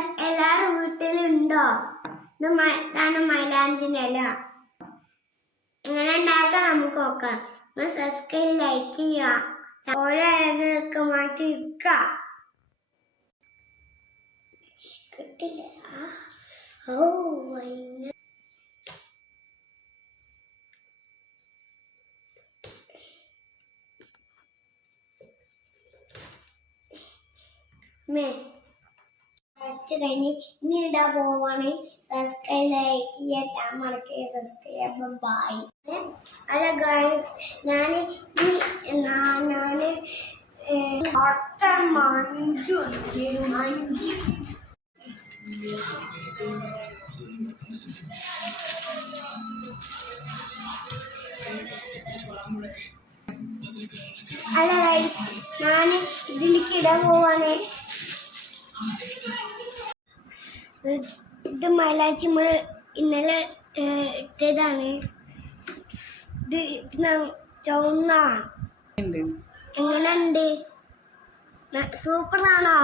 എല്ലാവരും വീട്ടിലുണ്ടോ? ഇത് ഇതാണ് മൈലാഞ്ചിന്റെ ഇല. എങ്ങനെ ഉണ്ടാക്കാൻ നമുക്ക് നോക്കാം. ഒന്ന് സബ്സ്ക്രൈബ് ലൈക്ക് ചെയ്യുക. ഓരോ മാറ്റി വിൽക്ക കിട്ടില്ല. ഓ മേ അടിച്ചു കഴിഞ്ഞ് ഇനി ഇടാ പോവാണ്? സബ്സ്ക്രൈബ് ലൈക്ക് ചെയ്യുക. ചാമറക്ക് സബ്സ്ക്രൈബ് ബൈ അല്ല ഗൈസ് ഞാൻ ഞാൻ ഒട്ട മഞ്ചു മഞ്ചു അല്ല ഗൈസ് ഞാൻ ഇതിലേക്ക് ഇടാൻ പോവാണ്. ഇത് മൈലാച്ചി നമ്മൾ ഇന്നലെ ഇട്ടതാണ്. ഇത് ചുവന്നാണ് എങ്ങനെയുണ്ട്? സൂപ്പറാണോ?